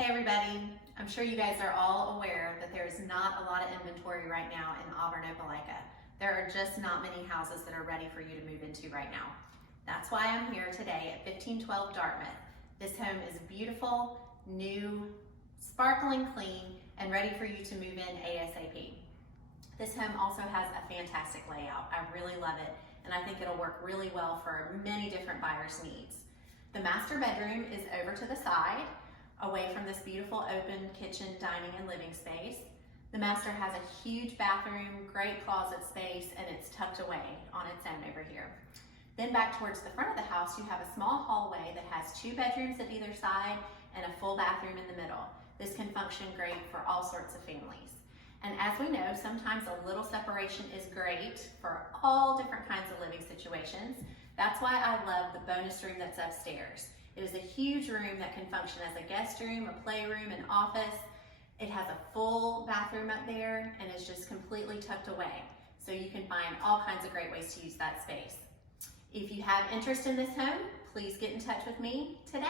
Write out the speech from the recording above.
Hey everybody, I'm sure you guys are all aware that there's not a lot of inventory right now in Auburn, Opelika. There are just not many houses that are ready for you to move into right now. That's why I'm here today at 1512 Dartmouth. This home is beautiful, new, sparkling clean, and ready for you to move in ASAP. This home also has a fantastic layout. I really love it, and I think it'll work really well for many different buyers' needs. The master bedroom is over to the side, away from this beautiful open kitchen, dining, and living space. The master has a huge bathroom, great closet space, and it's tucked away on its own over here. Then back towards the front of the house, you have a small hallway that has 2 bedrooms at either side and a full bathroom in the middle. This can function great for all sorts of families. And as we know, sometimes a little separation is great for all different kinds of living situations. That's why I love the bonus room that's upstairs. It is a huge room that can function as a guest room, a playroom, an office. It has a full bathroom up there and is just completely tucked away. So you can find all kinds of great ways to use that space. If you have interest in this home, please get in touch with me today.